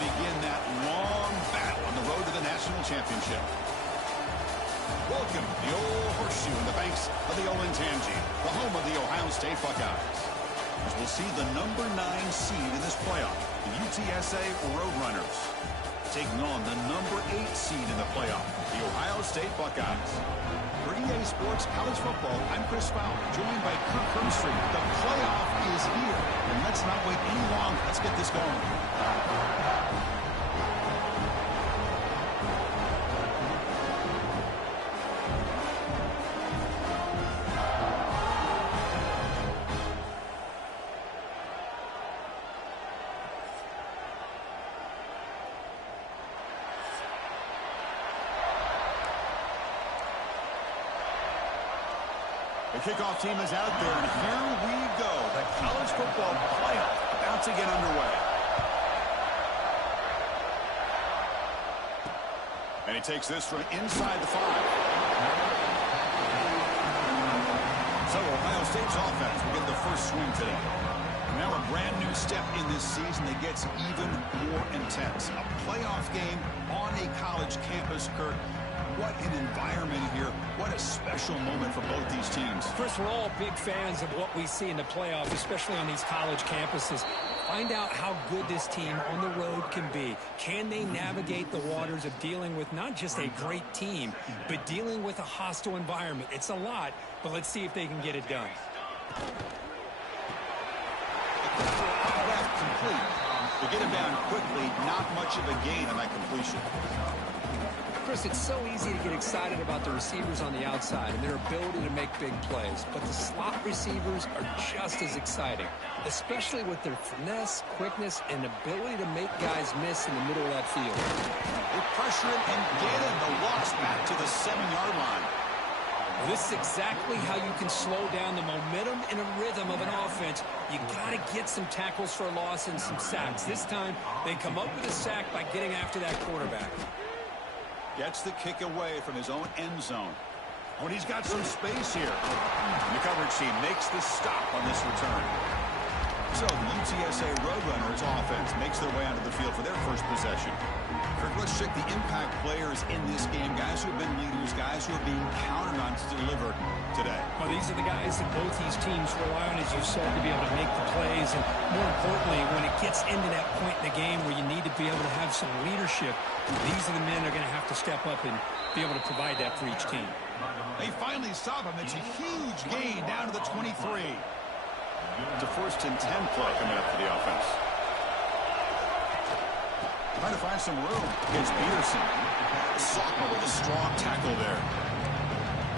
begin that long battle on the road to the national championship. Welcome to the old horseshoe in the banks of the Olentangy, the home of the Ohio State Buckeyes. As we'll see the number 9 seed in this playoff, the UTSA Roadrunners, taking on the number 8 seed in the playoff, the Ohio State Buckeyes. For EA Sports College Football, I'm Chris Fowler, joined by Kirk Herbstreit. The playoff is here, and let's not wait any longer. Let's get this going. The kickoff team is out there, and here we go. The college football playoff about to get underway. And he takes this from inside the 5. So Ohio State's offense will get the first swing today. Now a brand new step in this season that gets even more intense. A playoff game on a college campus, Kirk. What an environment here. What a special moment for both these teams. Chris, we're all big fans of what we see in the playoffs, especially on these college campuses. Find out how good this team on the road can be. Can they navigate the waters of dealing with not just a great team, but dealing with a hostile environment? It's a lot, but let's see if they can get it done. Complete. To get him down quickly, not much of a gain on that completion. Chris, it's so easy to get excited about the receivers on the outside and their ability to make big plays, but the slot receivers are just as exciting, especially with their finesse, quickness, and ability to make guys miss in the middle of that field. They pressure him and get him. The loss back to the 7-yard line. This is exactly how you can slow down the momentum and a rhythm of an offense. You got to get some tackles for a loss and some sacks. This time, they come up with a sack by getting after that quarterback. Gets the kick away from his own end zone. Oh, and he's got some space here. And the coverage team makes the stop on this return. So the UTSA Roadrunners offense makes their way onto the field for their first possession. Kirk, let's check the impact players in this game. Guys who have been leaders, guys who are being counted on to deliver today. Well, these are the guys that both these teams rely on, as you said, to be able to make the plays. And more importantly, when it gets into that point in the game where you need to be able to have some leadership, these are the men that are going to have to step up and be able to provide that for each team. They finally stop him. It's a huge gain down to the 23. It's a 1st and 10 play coming up for the offense. Trying to find some room against Peterson. Sophomore with a strong tackle there.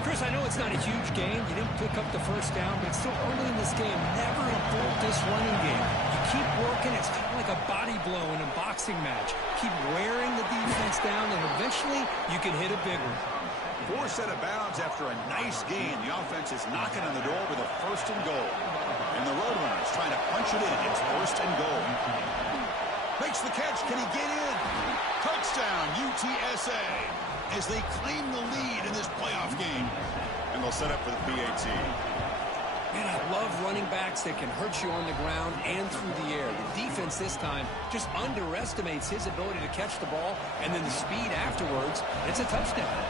Chris, I know it's not a huge game. You didn't pick up the first down, but it's still early in this game. Never avoid this running game. You keep working. It's kind of like a body blow in a boxing match. Keep wearing the defense down, and eventually you can hit a big one. 4 set of bounds after a nice gain. The offense is knocking on the door with a 1st and goal. And the Roadrunners trying to punch it in. It's 1st and goal. Makes the catch. Can he get in? Touchdown, UTSA, as they claim the lead in this playoff game. And they'll set up for the PAT. Man, I love running backs that can hurt you on the ground and through the air. The defense this time just underestimates his ability to catch the ball, and then the speed afterwards. It's a touchdown.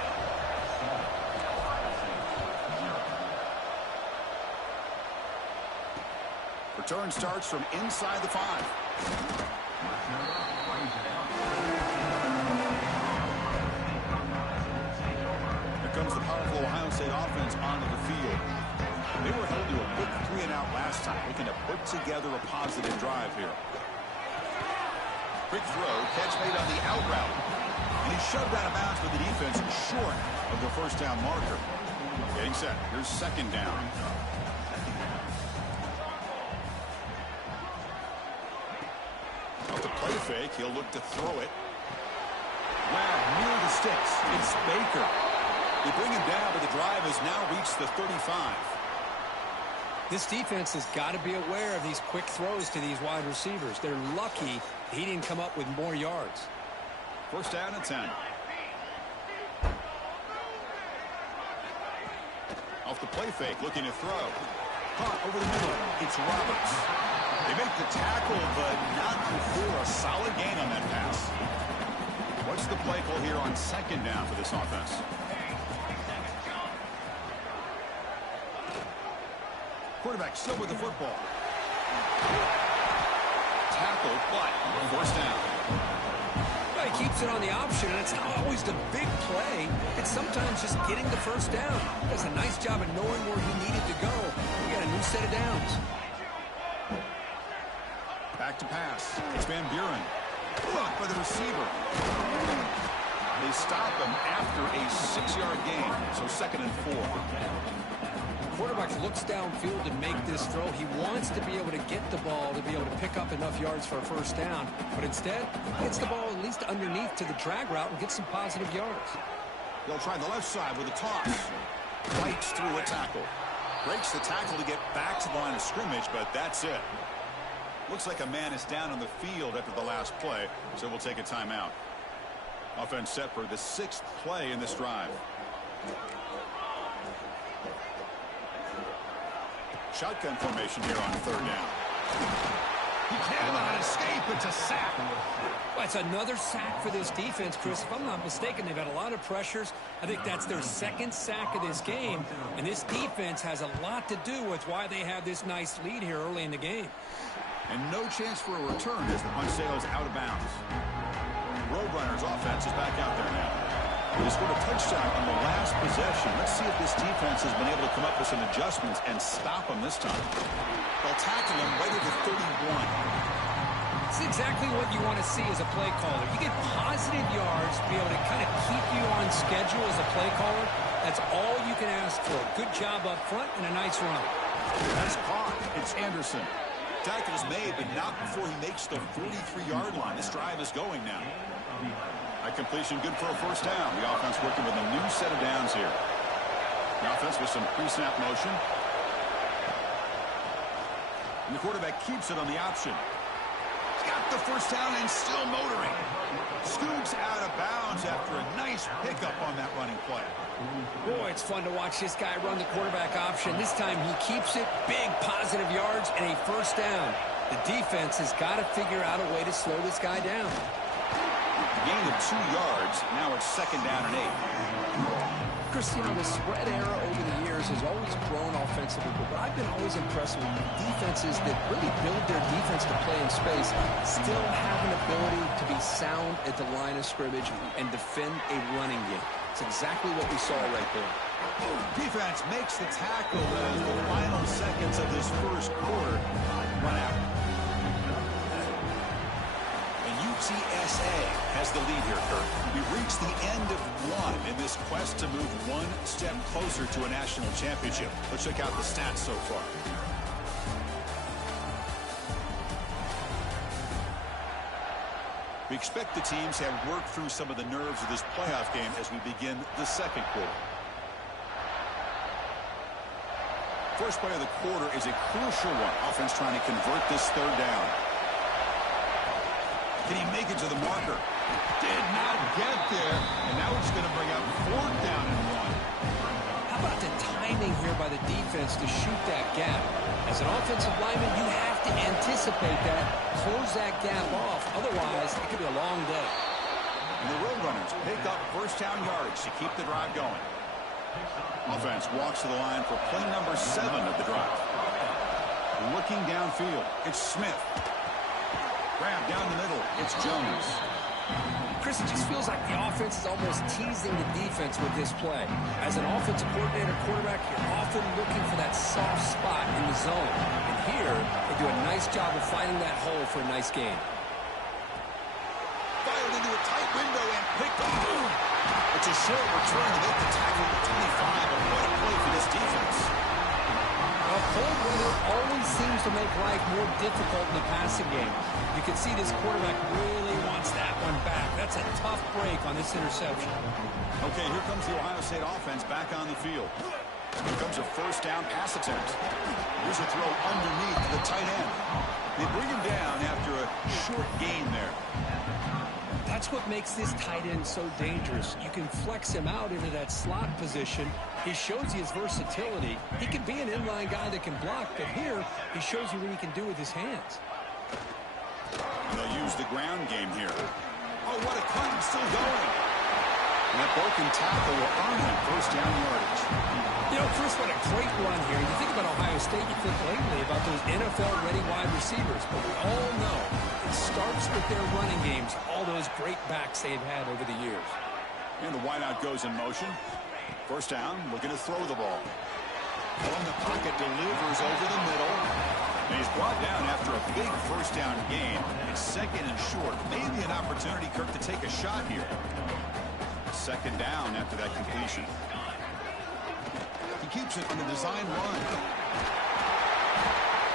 Return starts from inside the 5. Here comes the powerful Ohio State offense onto the field. They were held to a quick 3-and-out last time, looking to put together a positive drive here. Quick throw, catch made on the out route. And he's shoved out of bounds with the defense short of the 1st down marker. Getting set. Here's 2nd down. Play fake. He'll look to throw it. Wow, near the sticks. It's Baker. They bring him down, but the drive has now reached the 35. This defense has got to be aware of these quick throws to these wide receivers. They're lucky he didn't come up with more yards. 1st down and 10. Off the play fake, looking to throw. Caught over the middle. It's Roberts. They They make the tackle, but not before a solid gain on that pass. What's the play call here on second down for this offense? Quarterback still with the football. Tackle, but first down. Well, he keeps it on the option, and it's not always the big play. It's sometimes just getting the first down. He does a nice job of knowing where he needed to go. We got a new set of downs. Back to pass. It's Van Buren. Blocked by the receiver. They stop him after a 6-yard gain, so 2nd and 4. Quarterback looks downfield and make this throw. He wants to be able to get the ball to be able to pick up enough yards for a first down, but instead he gets the ball at least underneath to the drag route and gets some positive yards. They'll try the left side with a toss. Bites through a tackle. Breaks the tackle to get back to the line of scrimmage, but that's it. Looks like a man is down on the field after the last play, so we'll take a timeout. Offense set for the 6th play in this drive. Shotgun formation here on 3rd down. He cannot escape. It's a sack. Well, it's another sack for this defense, Chris. If I'm not mistaken, they've had a lot of pressures. I think that's their 2nd sack of this game, and this defense has a lot to do with why they have this nice lead here early in the game. And no chance for a return as the punt sails out of bounds. Roadrunners offense is back out there now. They scored a touchdown on the last possession. Let's see if this defense has been able to come up with some adjustments and stop them this time. They'll tackle him right at the 31. It's exactly what you want to see as a play caller. You get positive yards to be able to kind of keep you on schedule as a play caller. That's all you can ask for. Good job up front and a nice run. That's caught. It's Anderson. Tackle is made, but not before he makes the 43-yard line. This drive is going now. High completion, good for a first down. The offense working with a new set of downs here. The offense with some pre-snap motion. And the quarterback keeps it on the option. He's got the first down and still motoring. Scoots out of bounds after a nice pickup on that running play. Boy, it's fun to watch this guy run the quarterback option. This time he keeps it. Big positive yards and a first down. The defense has got to figure out a way to slow this guy down. Gain of 2 yards. Now it's 2nd down and 8. Cristiano, the spread era over the years has always grown offensively, but I've been always impressed with defenses that really build their defense to play in space, still have an ability to be sound at the line of scrimmage and defend a running game. It's exactly what we saw right there. Defense makes the tackle as the final seconds of this first quarter run out. And UTSA has the lead here, Kurt. We've reached the end of one in this quest to move one step closer to a national championship. Let's check out the stats so far. We expect the teams have worked through some of the nerves of this playoff game as we begin the 2nd quarter. First play of the quarter is a crucial one. Offense trying to convert this 3rd down. Can he make it to the marker? Did not get there, and now it's going to bring up 4th down and 1. How about the timing here by the defense to shoot that gap? As an offensive lineman, you have to anticipate that, close that gap off. Otherwise, it could be a long day. And the Roadrunners pick up first down yardage to keep the drive going. Offense walks to the line for play number 7 of the drive. Looking downfield, it's Smith. Grab down the middle, it's Jones. Chris, it just feels like the offense is almost teasing the defense with this play. As an offensive coordinator, quarterback, you're often looking for that soft spot in the zone. And here, they do a nice job of finding that hole for a nice gain. Fired into a tight window and picked off. It's a short return to make the tackle at 25, but what a play for this defense. Cold weather always seems to make life more difficult in the passing game. You can see this quarterback really wants that one back. That's a tough break on this interception. Okay, here comes the Ohio State offense back on the field. Here comes a first down pass attempt. Here's a throw underneath the tight end. They bring him down after a short gain there. That's what makes this tight end so dangerous. You can flex him out into that slot position. He shows you his versatility. He can be an inline guy that can block, but here he shows you what he can do with his hands. And they'll use the ground game here. Oh, what a cut. Still going. And that broken tackle will earn him first down yardage. You know, Chris, what a great run here. You think about Ohio State, you think lately about those NFL-ready wide receivers. But we all know it starts with their running games, all those great backs they've had over the years. And the wideout goes in motion. First down, looking to throw the ball. From the pocket, delivers over the middle. And he's brought down after a big first down gain. It's second and short. Maybe an opportunity, Kirk, to take a shot here. Second down after that completion. He keeps it on the design run.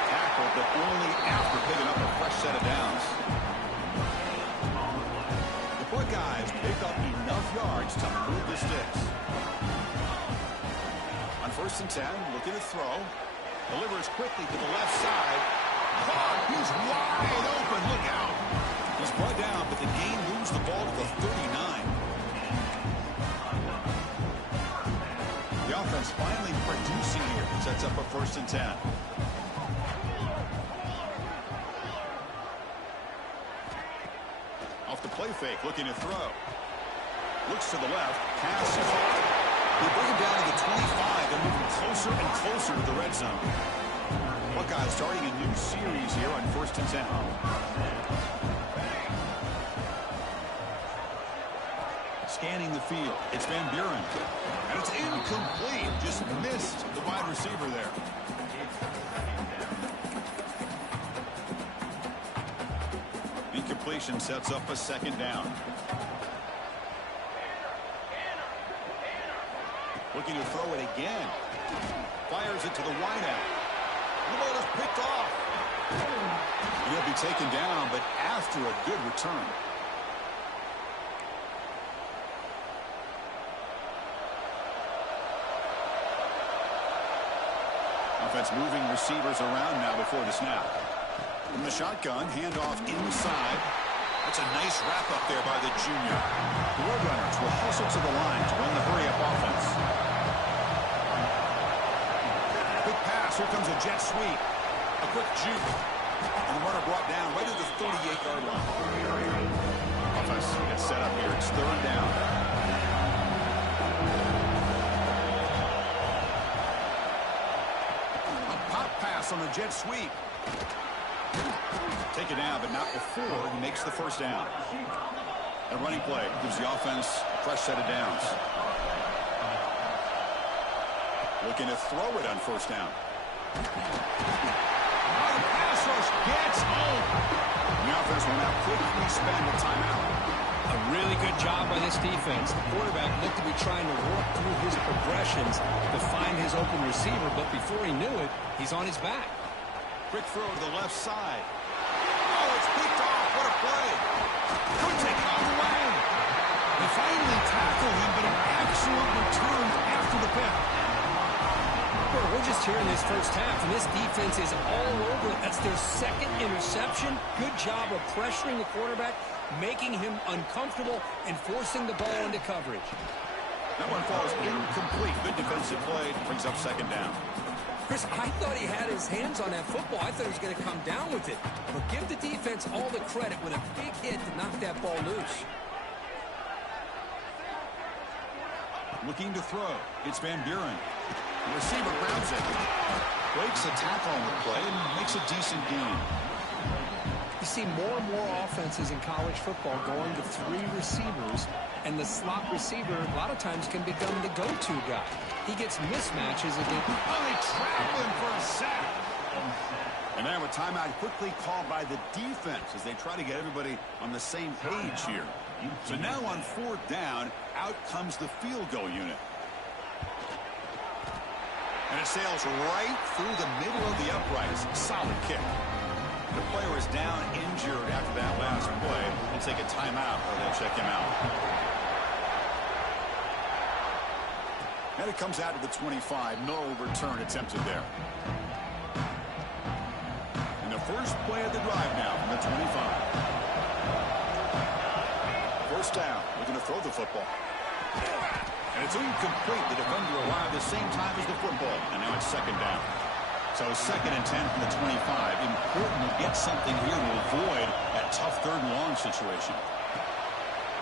Tackled, but only after picking up a fresh set of downs. The Buckeyes pick up enough yards to move the sticks. On 1st and 10, looking to throw. Delivers quickly to the left side. Caught. He's wide open. Look out. He's brought down, but the game moves the ball to the 39. The offense finally producing here. Sets up a 1st and 10. Off the play fake, looking to throw. Looks to the left. Pass is hard. They bring him down to the 25 and moving closer and closer to the red zone. Buckeyes starting a new series here on 1st and 10. Scanning the field. It's Van Buren. And it's incomplete. Just missed the wide receiver there. Incompletion sets up a 2nd down. Looking to throw it again. Fires it to the wideout. The ball is picked off. And he'll be taken down, but after a good return. Offense moving receivers around now before the snap. From the shotgun, handoff inside. That's a nice wrap up there by the junior. The Roadrunners will hustle to the line to run the hurry-up offense. Quick pass. Here comes a jet sweep. A quick juke. And the runner brought down right at the 38-yard line. Offense gets set up here. It's 3rd down. A pop pass on the jet sweep. Take it down, but not before he makes the 1st down. A running play gives the offense a fresh set of downs. Looking to throw it on 1st down. The pass rush gets home. The offense will now quickly spend a timeout. A really good job by this defense. The quarterback looked to be trying to work through his progressions to find his open receiver, but before he knew it, he's on his back. Quick throw to the left side. Oh, it's picked off. What a play. Could take it all the way. They finally tackle him, but an excellent return after the pick. Well, we're just here in this first half, and this defense is all over it. That's their 2nd interception. Good job of pressuring the quarterback, making him uncomfortable, and forcing the ball into coverage. That one falls incomplete. Good defensive play. Brings up 2nd down. Chris, I thought he had his hands on that football. I thought he was going to come down with it. But give the defense all the credit with a big hit to knock that ball loose. Looking to throw. It's Van Buren. The receiver grabs it. Breaks a tackle on the play and makes a decent gain. You see more and more offenses in college football going to 3 receivers, and the slot receiver a lot of times can become the go-to guy. He gets mismatches again. Oh, they trap him for a sack. And now a timeout quickly called by the defense as they try to get everybody on the same page here. So now on 4th down, out comes the field goal unit. And it sails right through the middle of the uprights. Solid kick. The player is down injured after that last play. They'll take a timeout or they'll check him out. And it comes out to the 25. No return attempted there. And the first play of the drive now from the 25. First down. Looking to throw the football. And it's incomplete. The defender arrived the same time as the football. And now it's second down. So second and 10 from the 25. Important to get something here to avoid that tough third and long situation.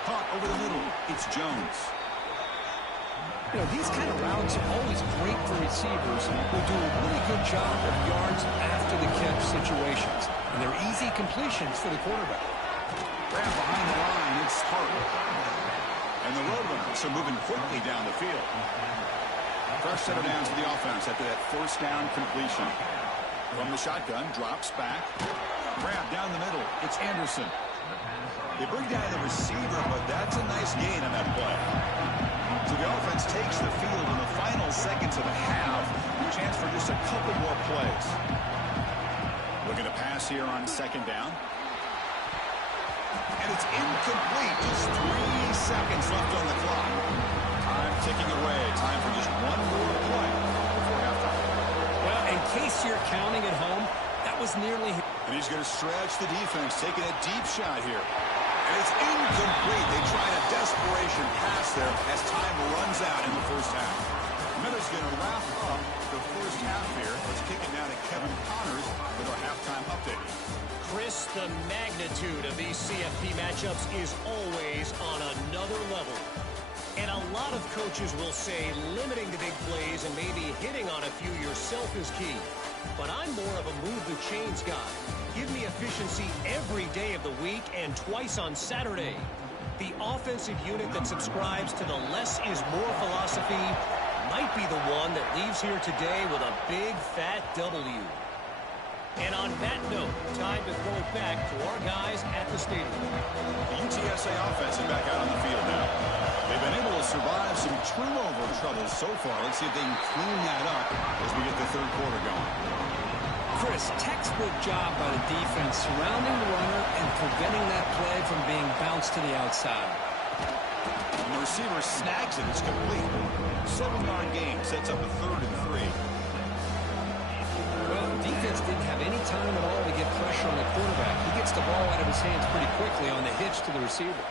Caught over the middle. It's Jones. You know, these kind of routes are always great for receivers who do a really good job of yards after the catch situations. And they're easy completions for the quarterback. Grab behind the line. It's Hart. And the Roadrunners are moving quickly down the field. Fresh set of downs for the offense after that first down completion. From the shotgun, drops back. Grab down the middle. It's Anderson. They bring down the receiver, but that's a nice gain on that play. So the offense takes the field in the final seconds of the half. Chance for just a couple more plays. Looking to pass here on second down. And it's incomplete. Just 3 seconds left on the clock. Time ticking away. Time for just one more play before halftime. Well, in case you're counting at home, that was nearly... And he's going to stretch the defense, taking a deep shot here. And it's incomplete. They try a desperation pass there as time runs out in the first half. Miller's going to wrap up the first half here. Let's kick it now to Kevin Connors with our halftime update. Chris, the magnitude of these CFP matchups is always on another level. And a lot of coaches will say limiting the big plays and maybe hitting on a few yourself is key. But I'm more of a move the chains guy. Give me efficiency every day of the week and twice on Saturday. The offensive unit that subscribes to the less is more philosophy might be the one that leaves here today with a big fat W. And on that note, time to throw it back to our guys at the stadium. The UTSA offense is back out on the field now. They've been able to survive some turnover troubles so far. Let's see if they can clean that up as we get the third quarter going. Chris, textbook job by the defense surrounding the runner and preventing that play from being bounced to the outside. And the receiver snags it. It's complete. 7-yard gain sets up a 3rd and 3. Well, defense didn't have any time at all to get pressure on the quarterback. He gets the ball out of his hands pretty quickly on the hitch to the receiver.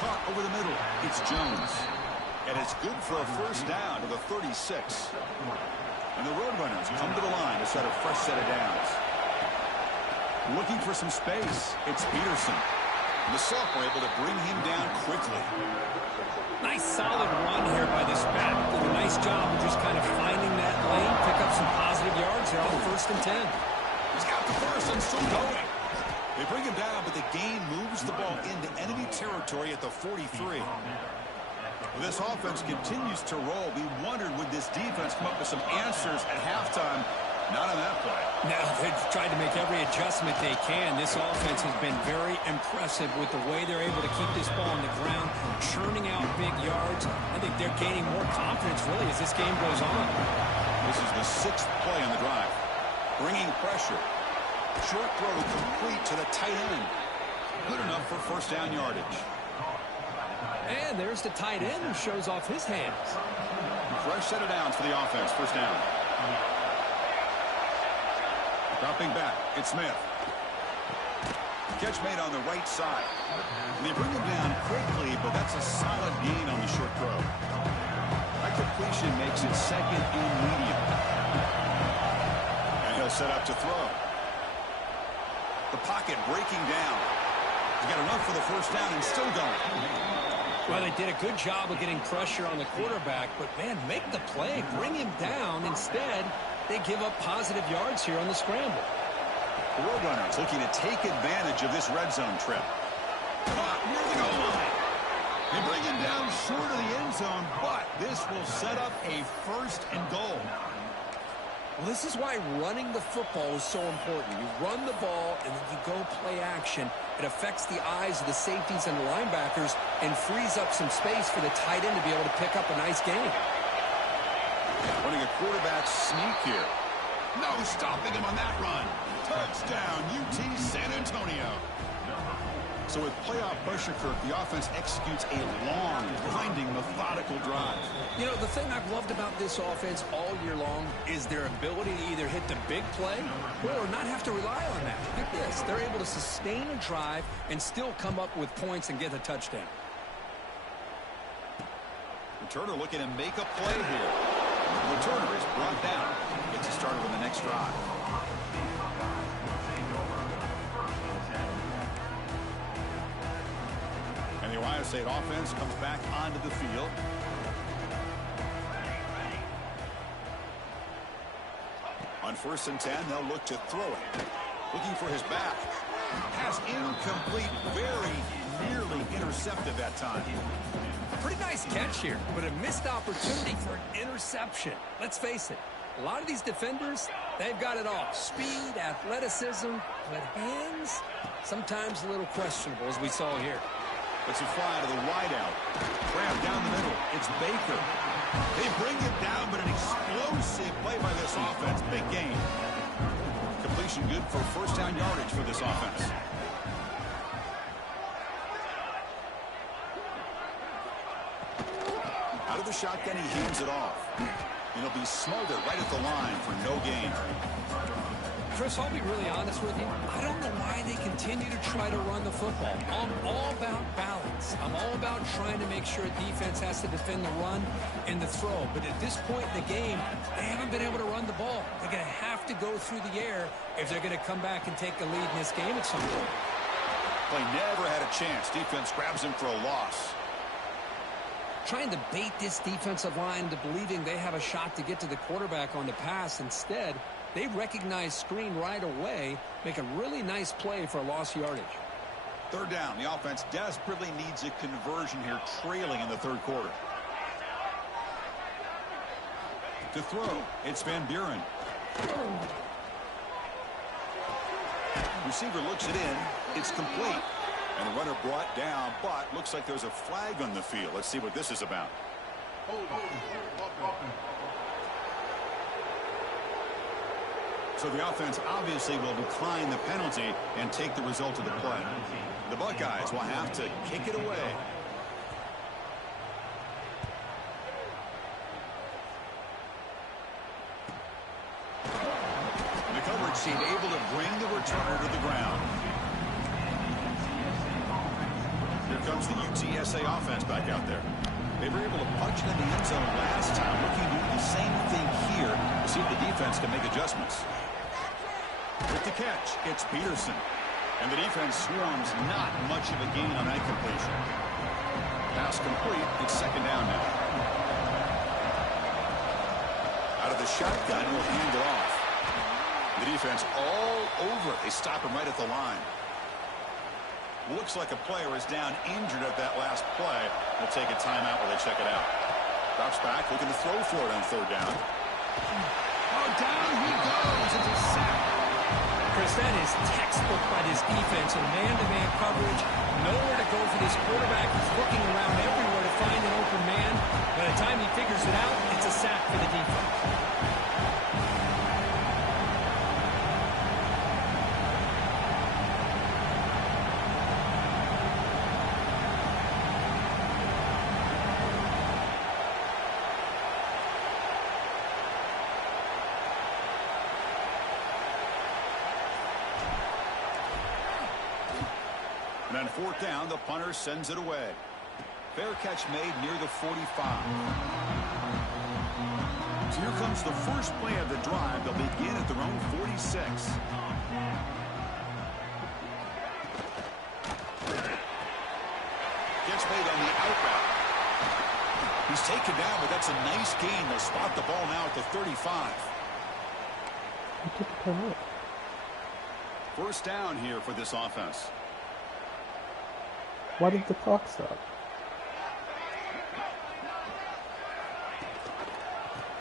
Caught over the middle. It's Jones. And it's good for a first down to the 36. And the Roadrunners come to the line to set a fresh set of downs. Looking for some space. It's Peterson. And the sophomore able to bring him down quickly. Nice solid run here by this back. Did a nice job of just kind of finding that lane, pick up some positive yards there on 1st and 10. He's got the first and still going. They bring him down, but the gain moves the ball into enemy territory at the 43. This offense continues to roll. We wondered, would this defense come up with some answers at halftime? Not on that play. Now, they've tried to make every adjustment they can. This offense has been very impressive with the way they're able to keep this ball on the ground, churning out big yards. I think they're gaining more confidence, really, as this game goes on. This is the 6th play on the drive. Bringing pressure. Short throw complete to the tight end. Good enough for first down yardage. And there's the tight end who shows off his hands. Fresh set of downs for the offense. First down. Dropping back. It's Smith. Catch made on the right side. And they bring him down quickly, but that's a solid gain on the short throw. That completion makes it 2nd and medium. And he'll set up to throw. The pocket breaking down. He's got enough for the first down and still going. Well, they did a good job of getting pressure on the quarterback, but, man, make the play, bring him down. Instead, they give up positive yards here on the scramble. The Roadrunners looking to take advantage of this red zone trip. Caught near the goal line. They bring him down short of the end zone, but this will set up a 1st and goal. Well, this is why running the football is so important. You run the ball, and then you go play action. It affects the eyes of the safeties and the linebackers and frees up some space for the tight end to be able to pick up a nice gain. Running a quarterback sneak here. No stopping him on that run. Touchdown, UT San Antonio. So with playoff pressure, Kirk, the offense executes a long, grinding, methodical drive. You know, the thing I've loved about this offense all year long is their ability to either hit the big play or not have to rely on that. Look at this. They're able to sustain a drive and still come up with points and get a touchdown. Returner looking to make a play here. Returner is brought down. Gets it started on the next drive. And the Ohio State offense comes back onto the field. On 1st and 10, they'll look to throw it. Looking for his back. Pass incomplete, very nearly intercepted that time. Pretty nice catch here, but a missed opportunity for an interception. Let's face it, a lot of these defenders, they've got it all. Speed, athleticism, but hands, sometimes a little questionable, as we saw here. It's a fly to the wideout. Cramp down the middle. It's Baker. They bring him down, but an explosive play by this offense. Big gain. Completion good for first down yardage for this offense. Out of the shotgun, he hands it off. And he'll be smothered right at the line for no gain. Chris, I'll be really honest with you. I don't know why they continue to try to run the football. I'm all about balance. I'm all about trying to make sure defense has to defend the run and the throw. But at this point in the game, they haven't been able to run the ball. They're going to have to go through the air if they're going to come back and take the lead in this game at some point. Play never had a chance. Defense grabs him for a loss. Trying to bait this defensive line into believing they have a shot to get to the quarterback on the pass. Instead, they recognize screen right away, make a really nice play for a lost yardage. 3rd down. The offense desperately needs a conversion here, trailing in the 3rd quarter. To throw, it's Van Buren. Receiver looks it in. It's complete. And the runner brought down, but looks like there's a flag on the field. Let's see what this is about. So the offense obviously will decline the penalty and take the result of the play. The Buckeyes will have to kick it away. The coverage team able to bring the returner to the ground. Here comes the UTSA offense back out there. They were able to punch it in the end zone last time. Looking to do the same thing here to see if the defense can make adjustments. With the catch, it's Peterson. And the defense swarms not much of a gain on that completion. Pass complete. It's 2nd down now. Out of the shotgun, he'll hand it off. The defense all over it. They stop him right at the line. Looks like a player is down injured at that last play. We'll take a timeout while they check it out. Drops back, looking to throw for it on 3rd down. Oh, down he goes. It's a sack. Chris, that is textbook by this defense in man-to-man coverage. Nowhere to go for this quarterback. He's looking around everywhere to find an open man. By the time he figures it out, it's a sack for the defense. And on 4th down, the punter sends it away. Fair catch made near the 45. So here comes the first play of the drive. They'll begin at their own 46. Gets made on the out route. He's taken down, but that's a nice gain. They'll spot the ball now at the 35. 1st down here for this offense. Why did the clock stop?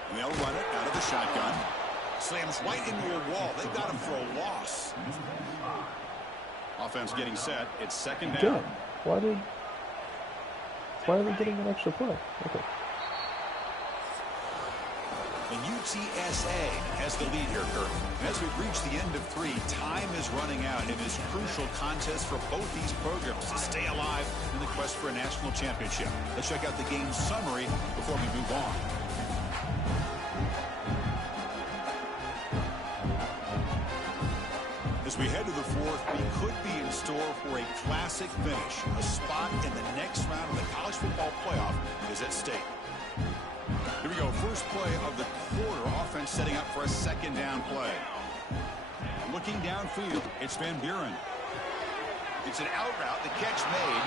And they'll run it out of the shotgun. Slams right into a wall. They've got him for a loss. Offense getting set. It's 2nd down. Good. Why are they getting an extra play? Okay. And UTSA has the lead here, Kirk. And as we've reached the end of 3, time is running out in this crucial contest for both these programs to stay alive in the quest for a national championship. Let's check out the game summary before we move on. As we head to the 4th, we could be in store for a classic finish. A spot in the next round of the college football playoff is at stake. Here we go. First play of the quarter. Offense setting up for a second down play. Looking downfield, it's Van Buren. It's an out route. The catch made.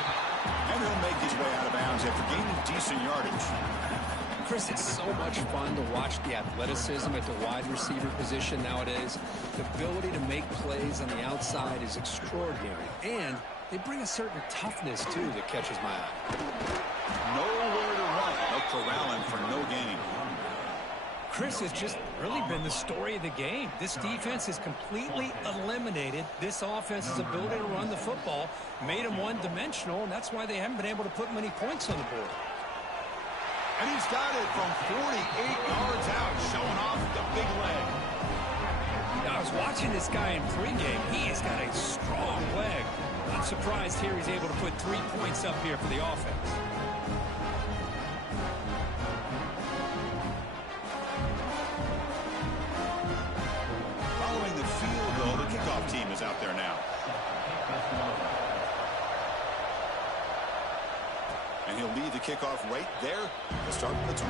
And he'll make his way out of bounds after gaining decent yardage. Chris, it's so much fun to watch the athleticism at the wide receiver position nowadays. The ability to make plays on the outside is extraordinary. And they bring a certain toughness, too, that catches my eye. Nowhere to run. They'll corral him for no gain. Chris, has just really been the story of the game. This defense has completely eliminated this offense's ability to run the football, made them one-dimensional, and that's why they haven't been able to put many points on the board. And he's got it from 48 yards out, showing off the big leg. I was watching this guy in pregame. He has got a strong leg. I'm surprised here he's able to put 3 points up here for the offense. Following the field goal, the kickoff team is out there now. And he'll lead the kickoff right there to start the 25.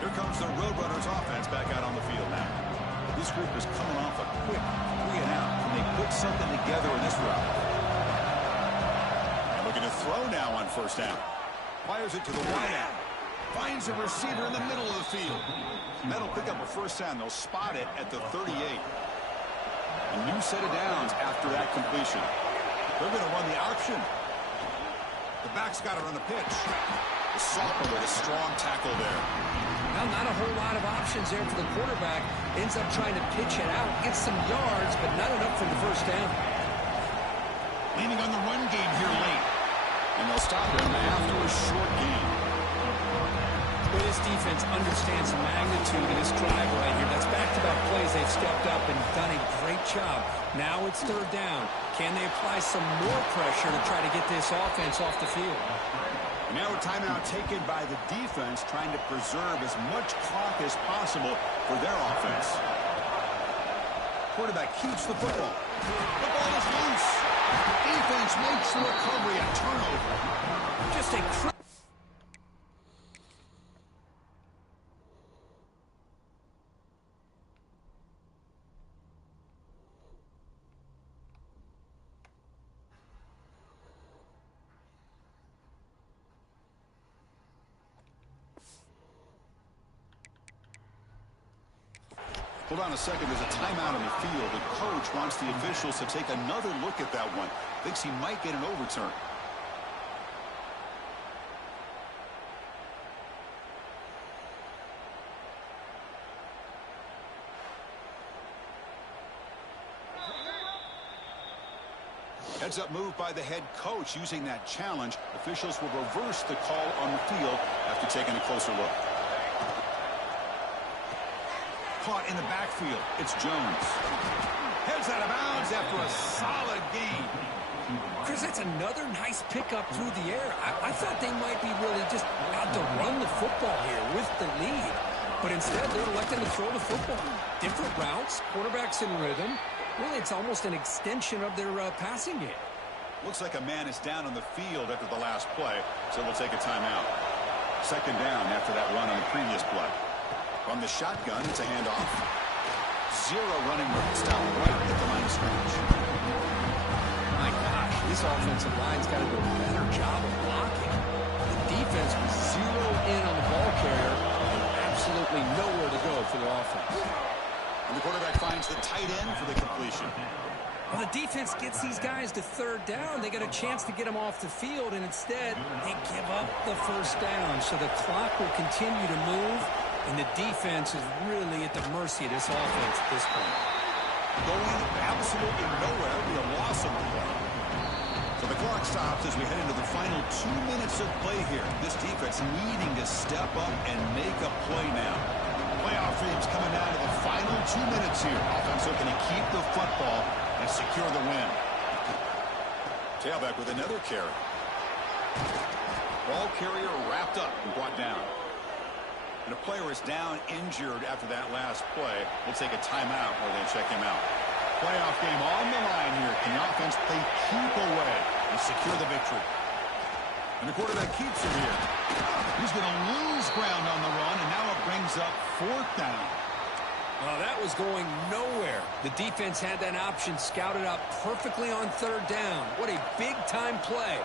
Here comes the Roadrunners offense back out on the field now. This group is coming off a quick 3 and out. Can they put something together in this route? And looking to throw now on first down. Fires it to the wide end. Finds a receiver in the middle of the field. That'll pick up a first down. They'll spot it at the 38. A new set of downs after that completion. They're going to run the option. The back's got it on the pitch. The sophomore with a strong tackle there. Well, not a whole lot of options there for the quarterback. Ends up trying to pitch it out, gets some yards, but not enough for the first down. Leaning on the run game here late. And they'll stop him after a short game. Well, this defense understands the magnitude of this drive right here. That's back-to-back plays. They've stepped up and done a great job. Now it's third down. Can they apply some more pressure to try to get this offense off the field? Now a timeout taken by the defense, trying to preserve as much clock as possible for their offense. Quarterback keeps the football. The ball is loose. Defense makes the recovery, a turnover. Just a Hold on a second. There's a timeout on the field. The coach wants the officials to take another look at that one. Thinks he might get an overturn. Heads up move by the head coach using that challenge. Officials will reverse the call on the field after taking a closer look. Caught in the backfield. It's Jones. Heads out of bounds after a solid gain. Chris, that's another nice pickup through the air. I thought they might be really just out to run the football here with the lead. But instead, they're electing to throw the football. Different routes, quarterbacks in rhythm. Really, it's almost an extension of their passing game. Looks like a man is down on the field after the last play, so we'll take a timeout. Second down after that run on the previous play. From the shotgun, it's a handoff. Zero running room. Stop right at the line of scrimmage. My gosh, this offensive line's got to do a better job of blocking. The defense was zeroed in on the ball carrier and absolutely nowhere to go for the offense. And the quarterback finds the tight end for the completion. Well, the defense gets these guys to third down. They got a chance to get them off the field, and instead they give up the first down. So the clock will continue to move. And the defense is really at the mercy of this offense at this point. Going absolutely nowhere with a loss of the play. So the clock stops as we head into the final 2 minutes of play here. This defense needing to step up and make a play now. Playoff dreams coming down to the final 2 minutes here. Offense looking to keep the football and secure the win. Tailback with another carry. Ball carrier wrapped up and brought down. And a player is down injured after that last play. We'll take a timeout while they check him out. Playoff game on the line here. Can the offense play keep away and secure the victory? And the quarterback keeps it here. He's going to lose ground on the run, and now it brings up 4th down. That was going nowhere. The defense had that option scouted out perfectly on 3rd down. What a big-time play.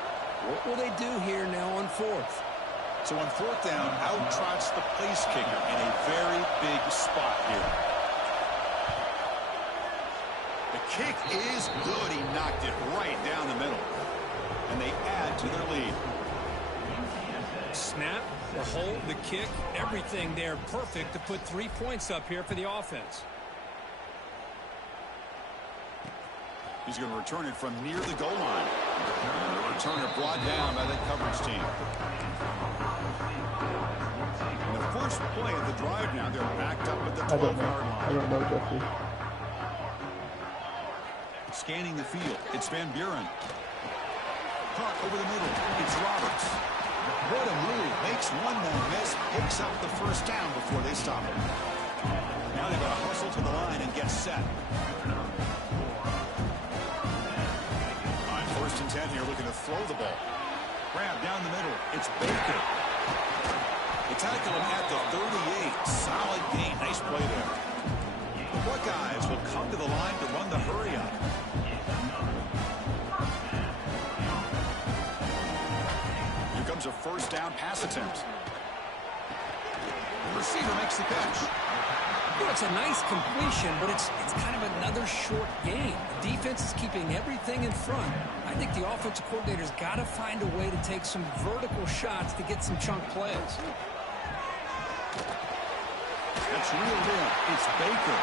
What will they do here now on 4th? So on 4th down, out trots the place kicker in a very big spot here. The kick is good. He knocked it right down the middle. And they add to their lead. Snap, the hold, the kick, everything there perfect to put 3 points up here for the offense. He's going to return it from near the goal line. And the returner brought down by the coverage team. And the first play of the drive now, they're backed up at the 12-yard line. I don't know, Jesse. Scanning the field, it's Van Buren. Caught over the middle, it's Roberts. What a move, makes one more miss, picks up the 1st down before they stop him. Now they've got to hustle to the line and get set. On 1st and 10 here, looking to throw the ball. Grab down the middle, it's Baker. They tackle him at the 38. Solid gain, nice play there. The Buckeyes will come to the line to run the hurry up. Here comes a 1st down pass attempt. The receiver makes the catch. It's a nice completion, but it's kind of another short game. The defense is keeping everything in front. I think the offensive coordinator's got to find a way to take some vertical shots to get some chunk plays. That's reeled in. It's Baker.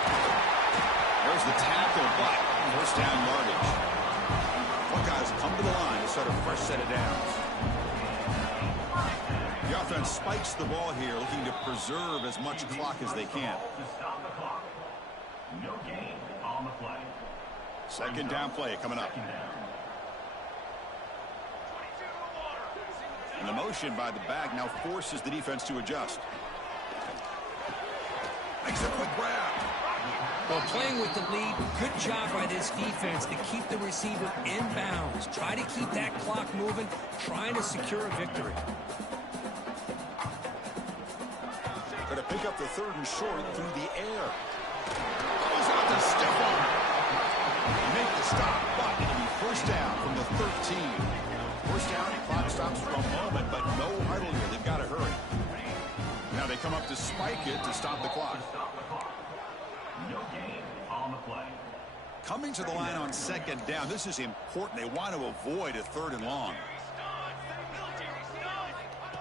There's the tackle, but 1st down yardage. Buckeyes come to the line to start a fresh set of downs. The offense spikes the ball here, looking to preserve as much clock as they can. No gain on the play. 2nd down play coming up. And the motion by the back now forces the defense to adjust. Makes a quick grab. Well, playing with the lead, good job by this defense to keep the receiver in bounds. Try to keep that clock moving, trying to secure a victory. Going to pick up the 3rd and short through the air. Goes out to stiff arm. Make the stop, but it'll be 1st down from the 13. 1st down, and clock stops for a moment, but no huddle here. They've got to hurry. Now they come up to spike it to stop the clock. No gain on the play. Coming to the line on 2nd down. This is important. They want to avoid a 3rd and long.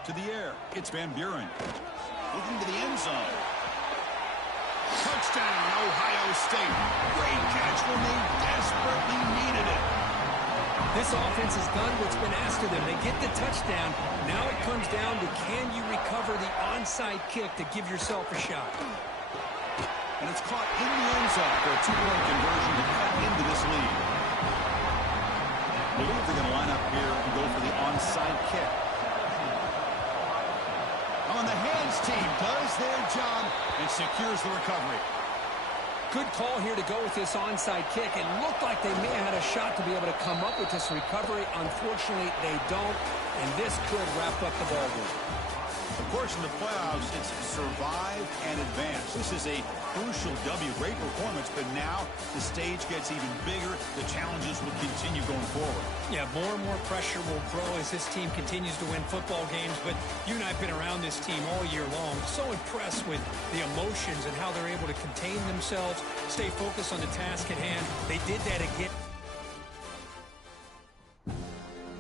To the air. It's Van Buren. Looking to the end zone. Touchdown, Ohio State. Great catch when they desperately needed it. This offense has done what's been asked of them. They get the touchdown. Now it comes down to, can you recover the onside kick to give yourself a shot? And it's caught in the end zone for a 2-point conversion to cut into this lead. I believe they're going to line up here and go for the onside kick. On the hands team does their job and secures the recovery. Good call here to go with this onside kick. It looked like they may have had a shot to be able to come up with this recovery. Unfortunately, they don't, and this could wrap up the ball game. Of course, in the playoffs, it's survive and advance. This is a crucial W. Great performance, but now the stage gets even bigger. The challenges will continue going forward. Yeah, more and more pressure will grow as this team continues to win football games, but you and I have been around this team all year long. So impressed with the emotions and how they're able to contain themselves, stay focused on the task at hand. They did that again.